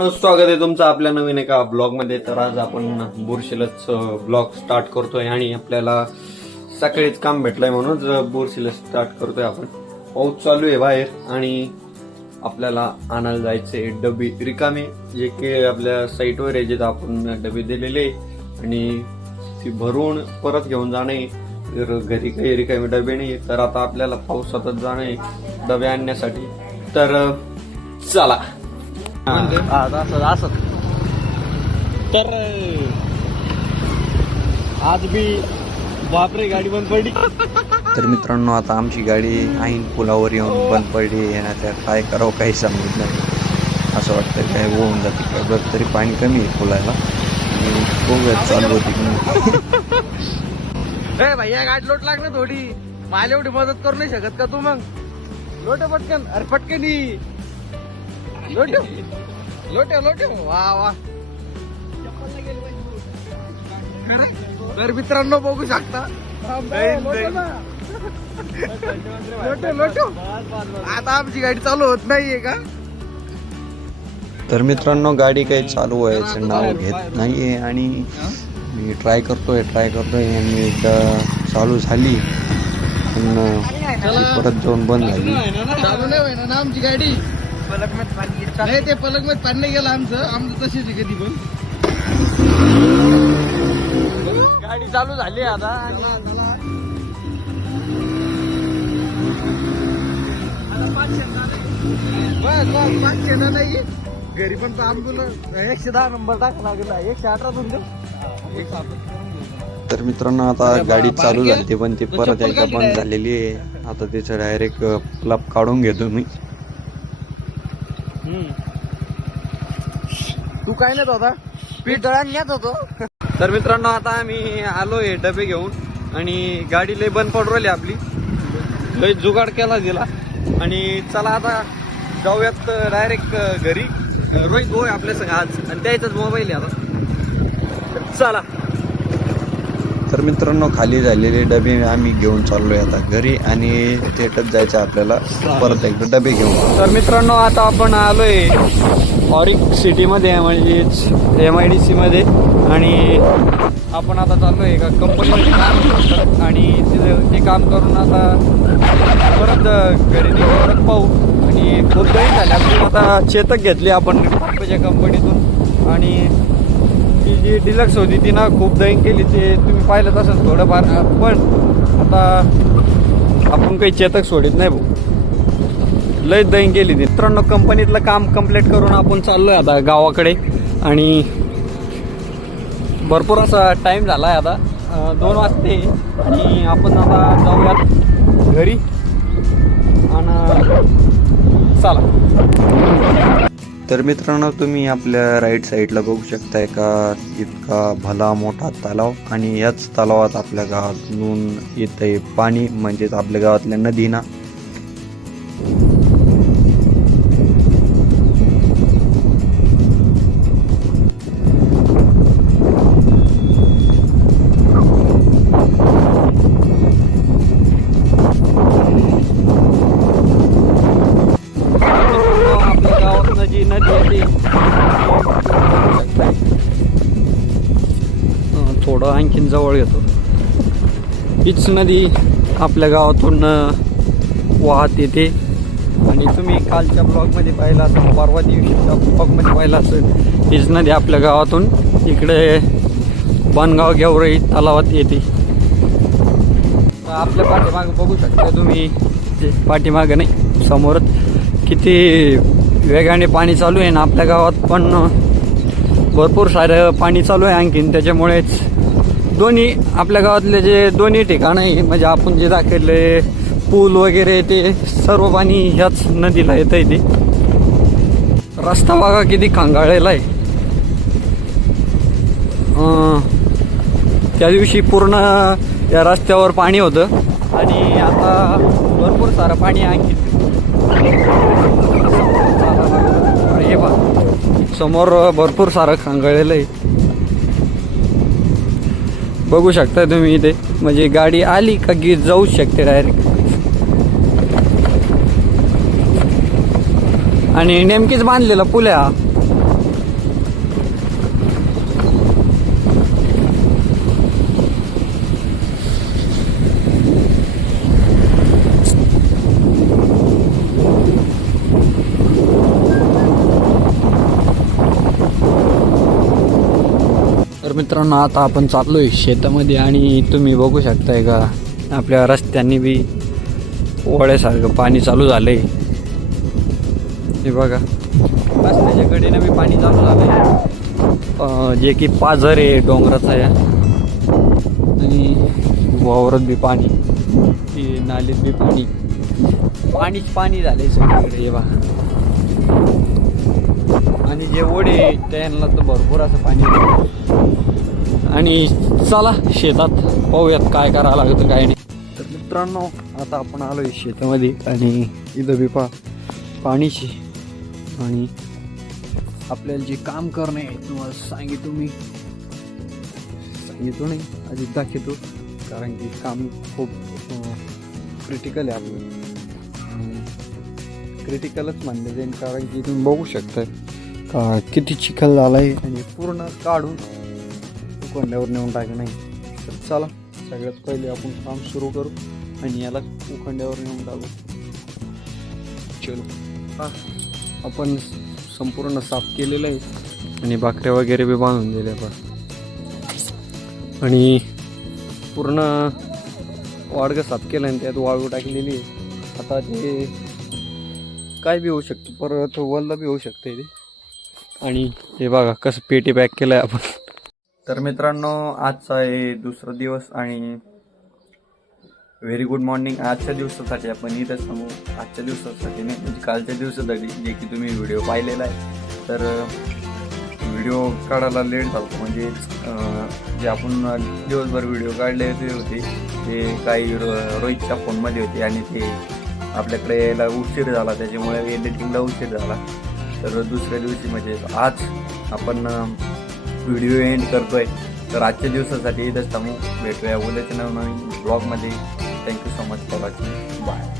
मित्रांनो स्वागत आहे तुमचं आपल्या नवीन एका ब्लॉगमध्ये तर आज आपण बोरशिलच ब्लॉग स्टार्ट करतोय आणि आपल्याला सकाळीच काम भेटलंय म्हणून बोरशिलच स्टार्ट करतोय आपण. पाऊस चालू आहे बाहेर आणि आपल्याला आणायला जायचे डबे. रिकामे जे की आपल्या साईटवर आहे जिथं आपण डबे दिलेले आणि ती भरून परत घेऊन जाणे घरी काही रिकामे डबे नाही तर आता आपल्याला पाऊस सतत जाणे डबे आणण्यासाठी. तर चला. असं असं तर आज मी बापरे गाडी बंद पडली. तर मित्रांनो आता आमची गाडी ऐन पुलावर येऊन बंद पडली. त्या काय करावं काही समजत नाही. असं वाटतं काय होऊन जाते काय. बरं तरी पाणी कमी आहे पुलाला. आणि बघूयात चालू होती. ए भैया गाडी लोट लागलं थोडी. मला एवढी मदत करू नाही शकत का तू मग? लोट पटकन. अरे पटकन ये. लोट. लोट लोट. वा वा. तर मित्रांनो बघू शकता. लोट लोट आता आमची गाडी चालू होत नाहीये का? तर मित्रांनो गाडी काही चालू व्हायचं नाव घेत नाहीये आणि मी ट्राय करतोय ट्राय करतोय. आणि एकदा चालू झाली. पण परत जाऊन बंद झाली. चालू नाही नाही ते पलकमध्ये पाणी नाही गेलं आमचं. आमचं तशीच आहे कधी पण. गाडी चालू झाली आता. बस बस पाचशे ना नाही घरी पण आमचं एकशे दहा नंबर टाका लागला एकशे अठरा तुमचे तर मित्रांनो आता गाडी चालू झाली ती पण ती परत एकदा बंद झालेली आहे. आता त्याचं डायरेक्ट क्लब काढून घेतो मी. तू काय नेत होता पीठ दळण नेत होतो. तर मित्रांनो आता आम्ही आलोय डबे घेऊन आणि गाडी लय बंद पडू राहिली आपली. लय जुगाड केला दिला आणि चला आता जाऊयात डायरेक्ट घरी. रोहित भाऊ आहे आपल्या संग आज. आणि त्याचाच मोबाईल आहे आता. तर चला. तर मित्रांनो खाली झालेले डबे आम्ही घेऊन चाललोय आता घरी आणि थेटच जायचं आपल्याला. परत एकदा डबे घेऊन. तर मित्रांनो आता आपण आलोय ऑरिक सिटीमध्ये आहे म्हणजेच एम आय डी सीमध्ये आणि आपण आता चाललोय एका कंपनीमध्ये काम आणि तिथं ते काम करून आता परत घरी निघू परत पाहू. आणि खूप झाले आपली आता चेतक घेतली आपण बाप्पाच्या कंपनीतून आणि ती जी डिलक्स होती ती ना खूप दहीन केली. ते तुम्ही पाहिलं तसंच थोडंफार. पण आता आपण काही चेतक सोडित नाही भाऊ. लय दैन गेली ती. मित्रांनो कंपनीतलं काम कंप्लीट करून आपण चाललोय आता गावाकडे. आणि भरपूर असा टाईम झाला आहे आता दोन वाजते. आणि आपण आता जाऊयात घरी. आणि चला. तर मित्रांनो तुम्ही आपल्या राईट साईडला बघू शकताय का? इतका भला मोठा तलाव. आणि याच तलावात आपल्या गावातून आहे पाणी. म्हणजेच आपल्या गावातल्या नदीना. जी नदी आहे ती थोडं आणखीन जवळ येतो. हीच नदी आपल्या गावातून वाहत येते. आणि तुम्ही कालच्या ब्लॉगमध्ये पाहिला असेल परवा दिवशीच्या ब्लॉगमध्ये पाहिला असेल हीच नदी आपल्या गावातून इकडे बनगाव गेवराई तलावात येते. आपल्या पाठीमागं बघू शकता तुम्ही ते पाठीमागं नाही समोरच किती वेगाने पाणी चालू आहे ना आपल्या गावात पण भरपूर सारं पाणी चालू आहे आणखीन. त्याच्यामुळेच दोन्ही आपल्या गावातले जे दोन्ही ठिकाणं आहे म्हणजे आपण जे दाखवले पूल वगैरे ते सर्व पाणी ह्याच नदीला येतं आहे ते. रस्ता बघा किती खांगाळलेला आहे. त्या दिवशी पूर्ण या रस्त्यावर पाणी होतं आणि आता भरपूर सारं पाणी आणखी हे पहा समोर भरपूर सारं खांगळलेलं आहे. बघू शकता तुम्ही इथे. म्हणजे गाडी आली का की जाऊ शकते डायरेक्ट आणि नेमकीच बांधलेला पुल्या. मित्रांनो आता आपण चाललो आहे शेतामध्ये आणि तुम्ही बघू शकताय का आपल्या रस्त्यांनी बी ओढ्यासारखं पाणी चालू झालंय. हे बघा रस्त्याच्या कडेनं बी पाणी चालू झालंय. जे की पाझर आहे डोंगराचा या. आणि वावरात बी पाणी की नालीत बी पाणी. पाणीच पाणी झालंय सगळीकडे हे बघा. आणि जे ओढे आहे, त्यांना तर भरपूर असं पाणी आहे. आणि चला शेतात पाहूयात काय करावं लागतं काय नाही. तर मित्रांनो आता आपण आलो आहे शेतामध्ये आणि इथं बिपा पा पाणीची. आणि आपल्याला जे काम करणे तुम्हाला सांगितो मी. सांगितो नाही आधी दाखवतो. कारण की काम खूप क्रिटिकल आहे आपलं. क्रिटिकलच मानले जाईल कारण की तुम्ही बघू शकता का किती चिखल झाला आहे आणि पूर्ण काढून उखंड्यावर नेऊन टाक नाही. तर चला सगळ्यात पहिले आपण काम सुरू करू आणि याला उखंड्यावर नेऊन टाकू. चलो. हा आपण संपूर्ण साफ केलेलं आहे आणि भाकऱ्या वगैरे बी बांधून दिल्या पण आणि पूर्ण वाडगं साफ केलं आणि त्यात वाळू टाकलेली आहे. आता ते काय बी होऊ शकतं परत वल्ल बी होऊ शकतं ते आणि हे बघा कसं पेटी पॅक केलं आहे आपण. तर मित्रांनो आजचा आहे दुसरा दिवस आणि व्हेरी गुड मॉर्निंग आजच्या दिवसासाठी आपण इथंच सांगू आजच्या दिवसासाठी नाही म्हणजे कालच्या दिवसासाठी जे की तुम्ही व्हिडिओ पाहिलेला आहे. तर व्हिडिओ काढायला लेट झालो. म्हणजे जे आपण दिवसभर व्हिडिओ काढले ते होते. ते काही रोहितच्या फोनमध्ये होते आणि ते आपल्याकडे यायला उशीर झाला. त्याच्यामुळे एडिटिंगला उशीर झाला. तर दुसऱ्या दिवशी म्हणजे आज आपण व्हिडिओ एंड करतोय. तर आजच्या दिवसासाठी इथंच थांबू. भेटूया उद्याच्या नवनवीन ब्लॉगमध्ये thank you so much for watching bye